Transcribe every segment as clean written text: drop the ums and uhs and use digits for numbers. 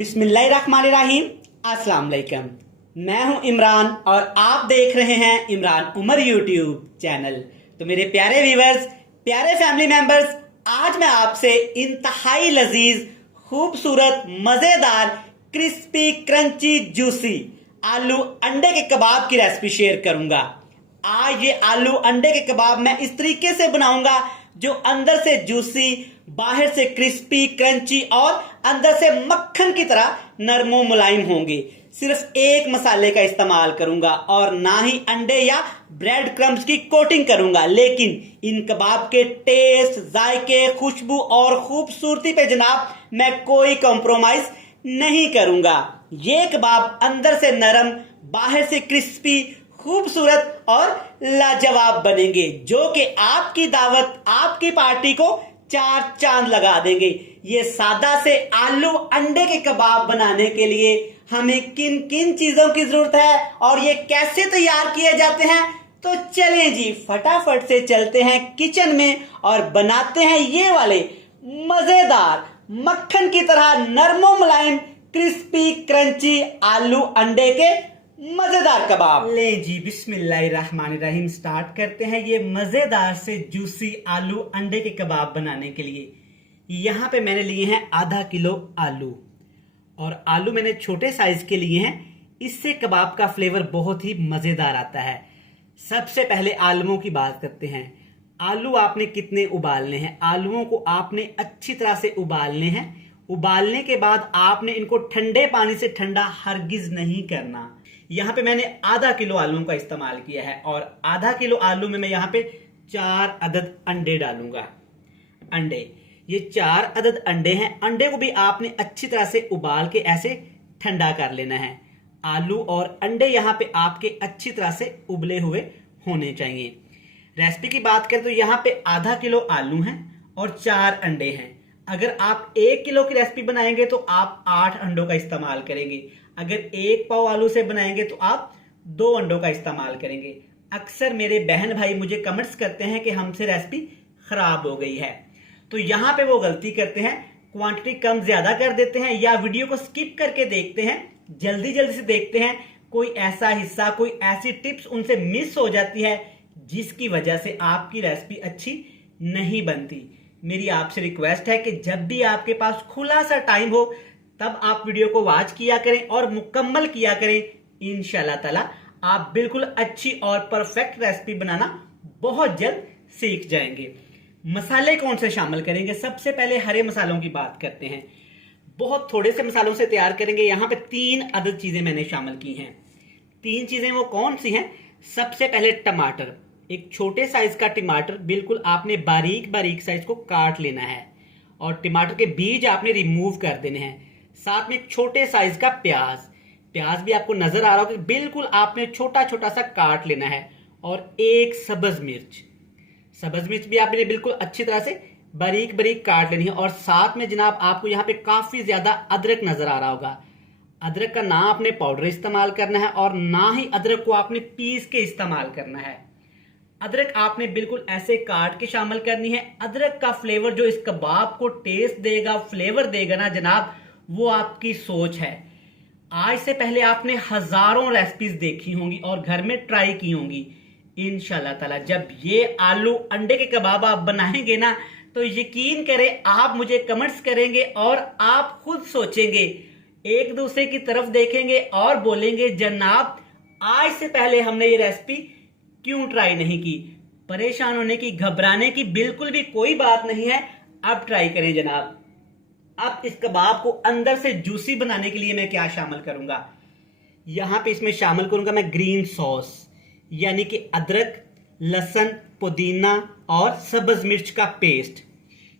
बिस्मिल्लाहिर्रहमानिर्रहीम। अस्सलाम वालेकुम। मैं हूं इमरान और आप देख रहे हैं इमरान उमर यूट्यूब चैनल। तो मेरे प्यारे व्यूवर्स, प्यारे फैमिली मेंबर्स, आज मैं आपसे इंतहाई लजीज, खूबसूरत, मजेदार, क्रिस्पी, क्रंची, जूसी आलू अंडे के कबाब की रेसिपी शेयर करूंगा। आज ये आलू अंडे के कबाब मैं इस तरीके से बनाऊंगा जो अंदर से जूसी, बाहर से क्रिस्पी, क्रंची और अंदर से मक्खन की तरह नरमो मुलायम होंगे। सिर्फ एक मसाले का इस्तेमाल करूंगा और ना ही अंडे या ब्रेड क्रम्स की कोटिंग करूंगा, लेकिन इन कबाब के टेस्ट, जायके, खुशबू और खूबसूरती पे जनाब मैं कोई कॉम्प्रोमाइज नहीं करूंगा। ये कबाब अंदर से नरम, बाहर से क्रिस्पी, खूबसूरत और लाजवाब बनेंगे, जो कि आपकी दावत, आपकी पार्टी को चार चांद लगा देंगे। ये सादा से आलू अंडे के कबाब बनाने के लिए हमें किन किन चीजों की जरूरत है और ये कैसे तैयार किए जाते हैं, तो चलें जी फटाफट से चलते हैं किचन में और बनाते हैं ये वाले मजेदार, मक्खन की तरह नरमो मुलायम, क्रिस्पी, क्रंची आलू अंडे के मजेदार कबाब। ले जी बिस्मिल्लाहिर्रहमानिर्रहीम, स्टार्ट करते हैं ये मजेदार से जूसी आलू अंडे के कबाब बनाने के लिए। यहाँ पे मैंने लिए हैं आधा किलो आलू, और आलू मैंने छोटे साइज के लिए हैं। इससे कबाब का फ्लेवर बहुत ही मजेदार आता है। सबसे पहले आलूओं की बात करते हैं। आलू आपने कितने उबालने हैं? आलूओं को आपने अच्छी तरह से उबालने हैं। उबालने के बाद आपने इनको ठंडे पानी से ठंडा हरगिज नहीं करना। यहाँ पे मैंने आधा किलो आलूओं का इस्तेमाल किया है और आधा किलो आलू में मैं यहाँ पे 4 अदद अंडे डालूंगा। अंडे, ये 4 अदद अंडे हैं। अंडे को भी आपने अच्छी तरह से उबाल के ऐसे ठंडा कर लेना है। आलू और अंडे यहाँ पे आपके अच्छी तरह से उबले हुए होने चाहिए। रेसिपी की बात करें तो यहाँ पे आधा किलो आलू हैं और 4 अंडे हैं। अगर आप 1 किलो की रेसिपी बनाएंगे तो आप 8 अंडों का इस्तेमाल करेंगे। अगर 1 पाव आलू से बनाएंगे तो आप 2 अंडों का इस्तेमाल करेंगे। अक्सर मेरे बहन भाई मुझे कमेंट्स करते हैं कि हमसे रेसिपी खराब हो गई है, तो यहाँ पे वो गलती करते हैं, क्वांटिटी कम ज्यादा कर देते हैं या वीडियो को स्किप करके देखते हैं, जल्दी जल्दी से देखते हैं। कोई ऐसा हिस्सा, कोई ऐसी टिप्स उनसे मिस हो जाती है जिसकी वजह से आपकी रेसिपी अच्छी नहीं बनती। मेरी आपसे रिक्वेस्ट है कि जब भी आपके पास खुला सा टाइम हो तब आप वीडियो को वॉच किया करें और मुकम्मल किया करें। इंशाल्लाह ताला आप बिल्कुल अच्छी और परफेक्ट रेसिपी बनाना बहुत जल्द सीख जाएंगे। मसाले कौन से शामिल करेंगे? सबसे पहले हरे मसालों की बात करते हैं। बहुत थोड़े से मसालों से तैयार करेंगे। यहाँ पे 3 अदद चीजें मैंने शामिल की हैं। 3 चीजें वो कौन सी हैं? सबसे पहले टमाटर, एक छोटे साइज का टमाटर बिल्कुल आपने बारीक बारीक साइज को काट लेना है और टमाटर के बीज आपने रिमूव कर देने हैं। साथ में एक छोटे साइज का प्याज, प्याज भी आपको नजर आ रहा होगा, बिल्कुल आपने छोटा छोटा सा काट लेना है। और एक सब्ज मिर्च, सब्ज मिर्च भी आपने बिल्कुल अच्छी तरह से बारीक बारीक काट लेनी है। और साथ में जनाब आपको यहाँ पे काफी ज्यादा अदरक नजर आ रहा होगा। अदरक का ना आपने पाउडर इस्तेमाल करना है और ना ही अदरक को आपने पीस के इस्तेमाल करना है। अदरक आपने बिल्कुल ऐसे काट के शामिल करनी है। अदरक का फ्लेवर जो इस कबाब को टेस्ट देगा, फ्लेवर देगा ना जनाब, वो आपकी सोच है। आज से पहले आपने हजारों रेसिपीज देखी होंगी और घर में ट्राई की होंगी। इंशाल्लाह ताला जब ये आलू अंडे के कबाब आप बनाएंगे ना, तो यकीन करें आप मुझे कमेंट्स करेंगे और आप खुद सोचेंगे, एक दूसरे की तरफ देखेंगे और बोलेंगे जनाब आज से पहले हमने ये रेसिपी क्यों ट्राई नहीं की। परेशान होने की, घबराने की बिल्कुल भी कोई बात नहीं है। अब ट्राई करें जनाब। अब इस कबाब को अंदर से जूसी बनाने के लिए मैं क्या शामिल करूंगा? यहां पे इसमें शामिल करूंगा मैं ग्रीन सॉस, यानी कि अदरक, लहसुन, पुदीना और सब्ज मिर्च का पेस्ट।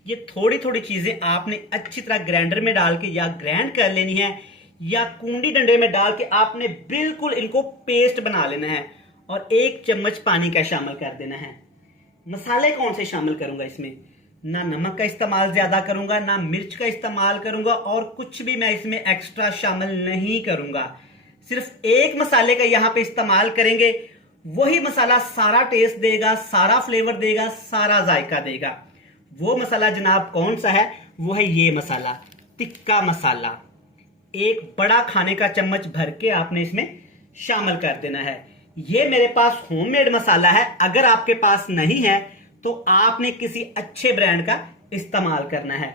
ये थोड़ी थोड़ी चीजें आपने अच्छी तरह ग्राइंडर में डाल के या ग्राइंड कर लेनी है या कूंडी डंडे में डाल के आपने बिल्कुल इनको पेस्ट बना लेना है। और 1 चम्मच पानी का शामिल कर देना है। मसाले कौन से शामिल करूंगा इसमें? ना नमक का इस्तेमाल ज्यादा करूंगा, ना मिर्च का इस्तेमाल करूंगा और कुछ भी मैं इसमें एक्स्ट्रा शामिल नहीं करूंगा। सिर्फ एक मसाले का यहाँ पे इस्तेमाल करेंगे। वही मसाला सारा टेस्ट देगा, सारा फ्लेवर देगा, सारा जायका देगा। वो मसाला जनाब कौन सा है? वो है ये मसाला, टिक्का मसाला। एक बड़ा खाने का चम्मच भर के आपने इसमें शामिल कर देना है। ये मेरे पास होममेड मसाला है, अगर आपके पास नहीं है तो आपने किसी अच्छे ब्रांड का इस्तेमाल करना है।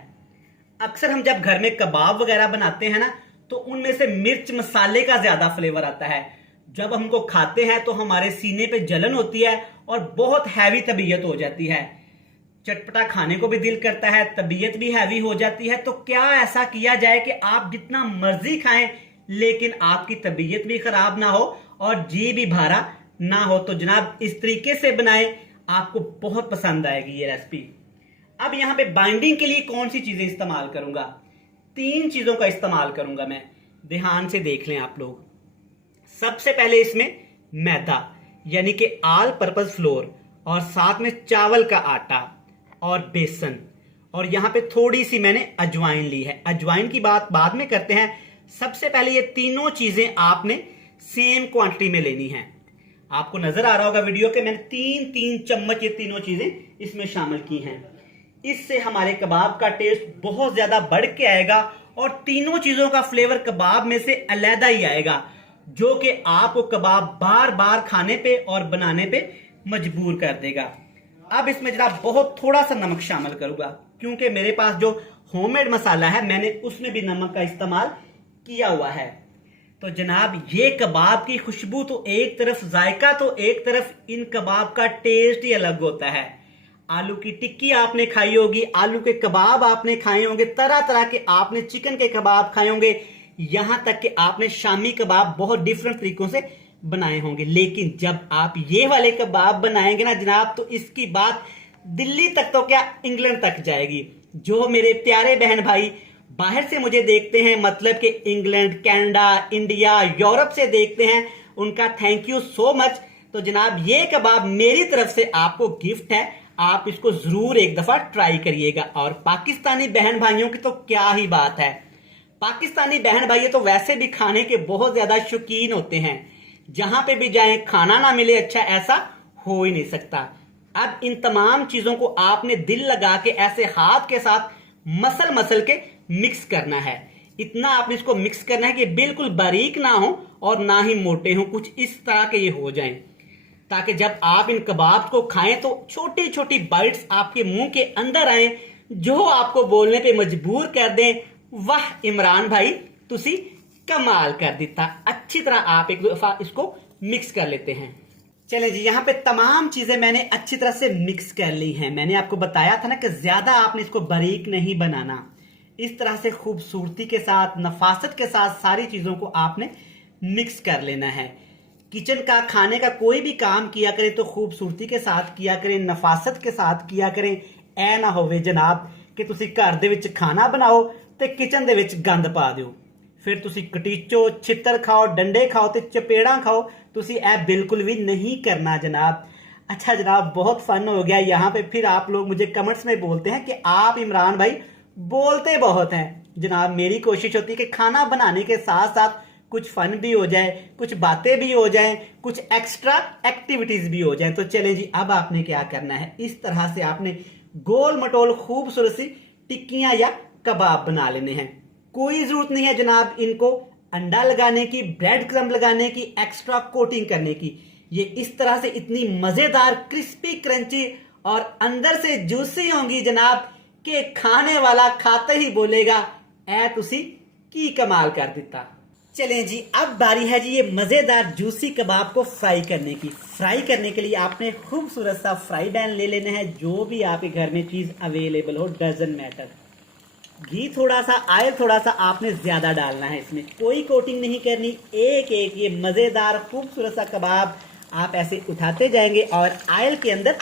अक्सर हम जब घर में कबाब वगैरह बनाते हैं ना, तो उनमें से मिर्च मसाले का ज्यादा फ्लेवर आता है। जब हमको खाते हैं तो हमारे सीने पे जलन होती है और बहुत हैवी तबीयत हो जाती है। चटपटा खाने को भी दिल करता है, तबीयत भी हैवी हो जाती है। तो क्या ऐसा किया जाए कि आप जितना मर्जी खाएं लेकिन आपकी तबीयत भी खराब ना हो और जी भी भारा ना हो। तो जनाब इस तरीके से बनाएं, आपको बहुत पसंद आएगी ये रेसिपी। अब यहां पे बाइंडिंग के लिए कौन सी चीजें इस्तेमाल करूंगा? 3 चीजों का इस्तेमाल करूंगा मैं, ध्यान से देख लें आप लोग। सबसे पहले इसमें मैदा यानी कि ऑल पर्पस फ्लोर, और साथ में चावल का आटा और बेसन, और यहां पे थोड़ी सी मैंने अजवाइन ली है। अजवाइन की बात बाद में करते हैं। सबसे पहले ये तीनों चीजें आपने सेम क्वांटिटी में लेनी है। आपको नजर आ रहा होगा वीडियो के, मैंने 3-3 चम्मच ये तीनों चीजें इसमें शामिल की हैं। इससे हमारे कबाब का टेस्ट बहुत ज्यादा बढ़ के आएगा और तीनों चीजों का फ्लेवर कबाब में से अलग ही आएगा, जो कि आपको कबाब बार बार खाने पे और बनाने पे मजबूर कर देगा। अब इसमें जनाब बहुत थोड़ा सा नमक शामिल करूंगा, क्योंकि मेरे पास जो होममेड मसाला है मैंने उसमें भी नमक का इस्तेमाल किया हुआ है। तो जनाब ये कबाब की खुशबू तो एक तरफ, जायका तो एक तरफ, इन कबाब का टेस्ट ही अलग होता है। आलू की टिक्की आपने खाई होगी, आलू के कबाब आपने खाए होंगे, तरह तरह के आपने चिकन के कबाब खाए होंगे, यहां तक कि आपने शामी कबाब बहुत डिफरेंट तरीकों से बनाए होंगे। लेकिन जब आप ये वाले कबाब बनाएंगे ना जनाब, तो इसकी बात दिल्ली तक तो क्या इंग्लैंड तक जाएगी। जो मेरे प्यारे बहन भाई बाहर से मुझे देखते हैं, मतलब कि इंग्लैंड, कनाडा, इंडिया, यूरोप से देखते हैं, उनका थैंक यू सो मच। तो जनाब ये कबाब मेरी तरफ से आपको गिफ्ट है, आप इसको जरूर एक दफा ट्राई करिएगा। और पाकिस्तानी बहन भाइयों की तो क्या ही बात है। पाकिस्तानी बहन भाई तो वैसे भी खाने के बहुत ज्यादा शौकीन होते हैं, जहां पे भी जाएं खाना ना मिले अच्छा, ऐसा हो ही नहीं सकता। अब इन तमाम चीजों को आपने दिल लगा के ऐसे हाथ के साथ मसल मसल के मिक्स करना है। इतना आपने इसको मिक्स करना है कि बिल्कुल बारीक ना हो और ना ही मोटे हो, कुछ इस तरह के ये हो जाएं, ताकि जब आप इन कबाब को खाएं तो छोटी छोटी बाइट्स आपके मुंह के अंदर आए, जो आपको बोलने पे मजबूर कर दें, वाह इमरान भाई तुसी कमाल कर दिता। अच्छी तरह आप एक दफा इसको मिक्स कर लेते हैं। चले जी, यहाँ पे तमाम चीजें मैंने अच्छी तरह से मिक्स कर ली हैं। मैंने आपको बताया था ना कि ज्यादा आपने इसको बारीक नहीं बनाना। इस तरह से खूबसूरती के साथ, नफासत के साथ सारी चीजों को आपने मिक्स कर लेना है। किचन का, खाने का कोई भी काम किया करें तो खूबसूरती के साथ किया करें, नफासत के साथ किया करें। ऐ ना होवे जनाब कि तुसी घर दे विच खाना बनाओ ते किचन दे विच गंद पा दिओ, फिर तुसी कटीचो, छितर खाओ, डंडे खाओ ते चपेड़ा खाओ। तुसी ऐ बिल्कुल भी नहीं करना जनाब। अच्छा जनाब, बहुत फन हो गया यहाँ पे। फिर आप लोग मुझे कमेंट्स में बोलते हैं कि आप इमरान भाई बोलते बहुत हैं। जनाब मेरी कोशिश होती है कि खाना बनाने के साथ साथ कुछ फन भी हो जाए, कुछ बातें भी हो जाएं, कुछ एक्स्ट्रा एक्टिविटीज भी हो जाएं। तो चले जी, अब आपने क्या करना है, इस तरह से आपने गोल मटोल खूबसूरत सी टिक्कियां या कबाब बना लेने हैं। कोई जरूरत नहीं है जनाब इनको अंडा लगाने की, ब्रेड क्रम्ब लगाने की, एक्स्ट्रा कोटिंग करने की। ये इस तरह से इतनी मजेदार, क्रिस्पी, क्रंची और अंदर से जूसी होंगी जनाब कि खाने वाला खाते ही बोलेगा ऐ तुसी की कमाल कर दिता। चलें जी, अब बारी है जी ये मजेदार जूसी कबाब को फ्राई करने की। फ्राई करने के लिए आपने खूबसूरत सा फ्राई पैन ले लेना है, जो भी आपके घर में चीज अवेलेबल हो, डजंट मैटर। घी थोड़ा सा, ऑयल थोड़ा सा आपने ज्यादा डालना है इसमें, कोई कोटिंग नहीं करनी। एक एक ये मजेदार खूबसूरत सा कबाब आप ऐसे उठाते जाएंगे और ऑयल के अंदर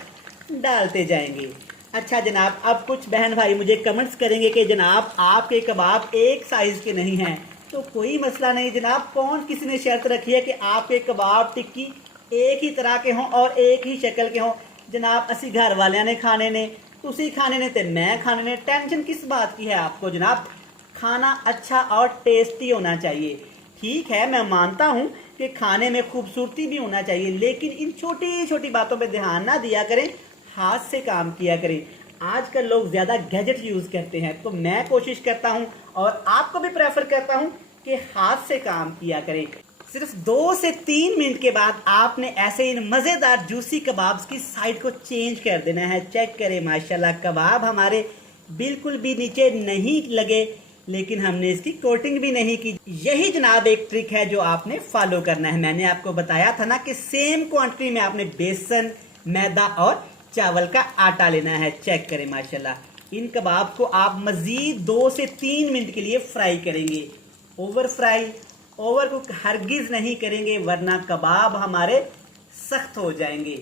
डालते जाएंगे। अच्छा जनाब, अब कुछ बहन भाई मुझे कमेंट्स करेंगे कि जनाब आपके कबाब एक साइज के नहीं हैं। तो कोई मसला नहीं जनाब, कौन किसी ने शर्त रखी है कि आपके कबाब टिक्की एक ही तरह के हों और एक ही शक्ल के हों। जनाब असी घर वालियां ने खाने ने, तुसी खाने ने ते मैं खाने ने, टेंशन किस बात की है आपको जनाब। खाना अच्छा और टेस्टी होना चाहिए। ठीक है, मैं मानता हूं कि खाने में खूबसूरती भी होना चाहिए, लेकिन इन छोटी छोटी बातों पे ध्यान ना दिया करें, हाथ से काम किया करें। आजकल लोग ज्यादा गैजेट यूज करते हैं, तो मैं कोशिश करता हूं और आपको भी प्रेफर करता हूं कि हाथ से काम किया करें। सिर्फ 2 से 3 मिनट के बाद आपने ऐसे इन मज़ेदार जूसी कबाब्स की साइड को चेंज कर देना है। चेक करें माशाल्लाह, कबाब हमारे बिल्कुल भी नीचे नहीं लगे, लेकिन हमने इसकी कोटिंग भी नहीं की। यही जनाब एक ट्रिक है जो आपने फॉलो करना है। मैंने आपको बताया था ना कि सेम क्वांटिटी में आपने बेसन, मैदा और चावल का आटा लेना है। चेक करें माशाल्लाह, इन कबाब को आप मजीद 2 से 3 मिनट के लिए फ्राई करेंगे। ओवर फ्राई, ओवर कुक हरगिज नहीं करेंगे, वरना कबाब हमारे सख्त हो जाएंगे।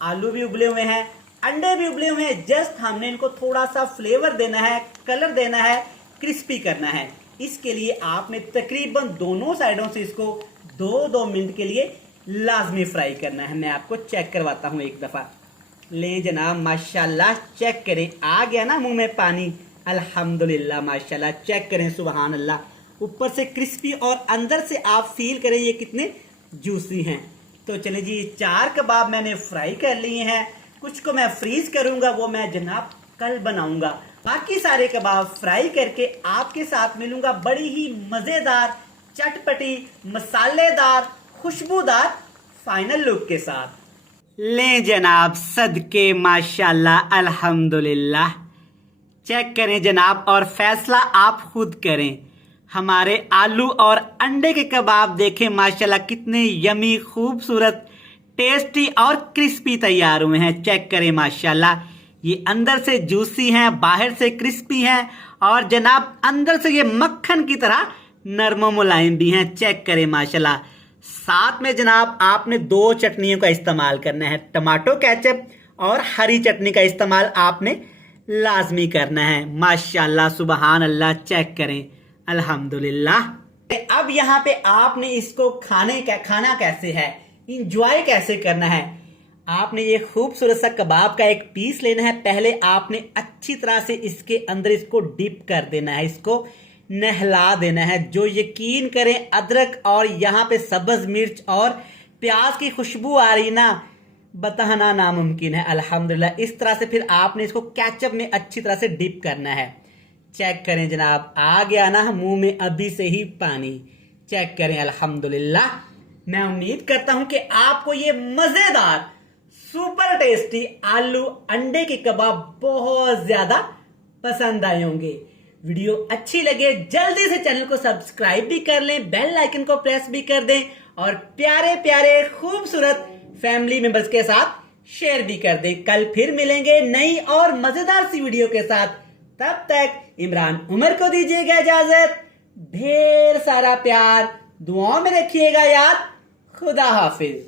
आलू भी उबले हुए हैं, अंडे भी उबले हुए हैं, जस्ट हमने इनको थोड़ा सा फ्लेवर देना है, कलर देना है, क्रिस्पी करना है। इसके लिए आपने तकरीबन दोनों साइडों से इसको 2-2 मिनट के लिए लाजमी फ्राई करना है। मैं आपको चेक करवाता हूं एक दफा। ले जनाब माशाल्लाह, चेक करें, आ गया ना मुंह में पानी, अल्हम्दुलिल्लाह माशाल्लाह। चेक करें, सुबहान अल्लाह, ऊपर से क्रिस्पी और अंदर से आप फील करें ये कितने जूसी हैं। तो चले जी, 4 कबाब मैंने फ्राई कर लिए हैं, कुछ को मैं फ्रीज करूंगा, वो मैं जनाब कल बनाऊंगा। बाकी सारे कबाब फ्राई करके आपके साथ मिलूंगा बड़ी ही मजेदार, चटपटी, मसालेदार, खुशबूदार फाइनल लुक के साथ। ले जनाब, सदके माशाल्लाह, अल्हम्दुलिल्लाह। चेक करें जनाब और फैसला आप खुद करें। हमारे आलू और अंडे के कबाब देखें माशाल्लाह, कितने यमी, खूबसूरत, टेस्टी और क्रिस्पी तैयार हुए हैं। चेक करें माशाल्लाह, ये अंदर से जूसी हैं, बाहर से क्रिस्पी हैं और जनाब अंदर से ये मक्खन की तरह नरम मुलायम भी हैं। चेक करें माशाल्लाह। साथ में जनाब आपने 2 चटनियों का इस्तेमाल करना है, टमाटो केचप और हरी चटनी का इस्तेमाल आपने लाजमी करना है। माशाल्लाह, सुबहान अल्लाह। चेक करें, अल्हम्दुलिल्लाह। अब यहाँ पे आपने इसको खाना कैसे है, इंजॉय कैसे करना है। आपने ये खूबसूरत सा कबाब का एक पीस लेना है। पहले आपने अच्छी तरह से इसके अंदर इसको डिप कर देना है, इसको नहला देना है। जो यकीन करें, अदरक और यहाँ पे सब्ज मिर्च और प्याज की खुशबू आ रही ना, बताना नामुमकिन है। अल्हम्दुलिल्लाह। इस तरह से फिर आपने इसको केचप में अच्छी तरह से डिप करना है। चेक करें जनाब, आ गया ना मुंह में अभी से ही पानी। चेक करें, अल्हम्दुलिल्लाह। मैं उम्मीद करता हूं कि आपको ये मजेदार, सुपर टेस्टी आलू अंडे के कबाब बहुत ज्यादा पसंद आए होंगे। वीडियो अच्छी लगे जल्दी से चैनल को सब्सक्राइब भी कर लें, बेल आइकन को प्रेस भी कर दें और प्यारे प्यारे खूबसूरत फैमिली मेंबर्स के साथ शेयर भी कर दें। कल फिर मिलेंगे नई और मजेदार सी वीडियो के साथ। तब तक इमरान उमर को दीजिएगा इजाजत। ढेर सारा प्यार, दुआओं में रखिएगा याद। खुदा हाफिज।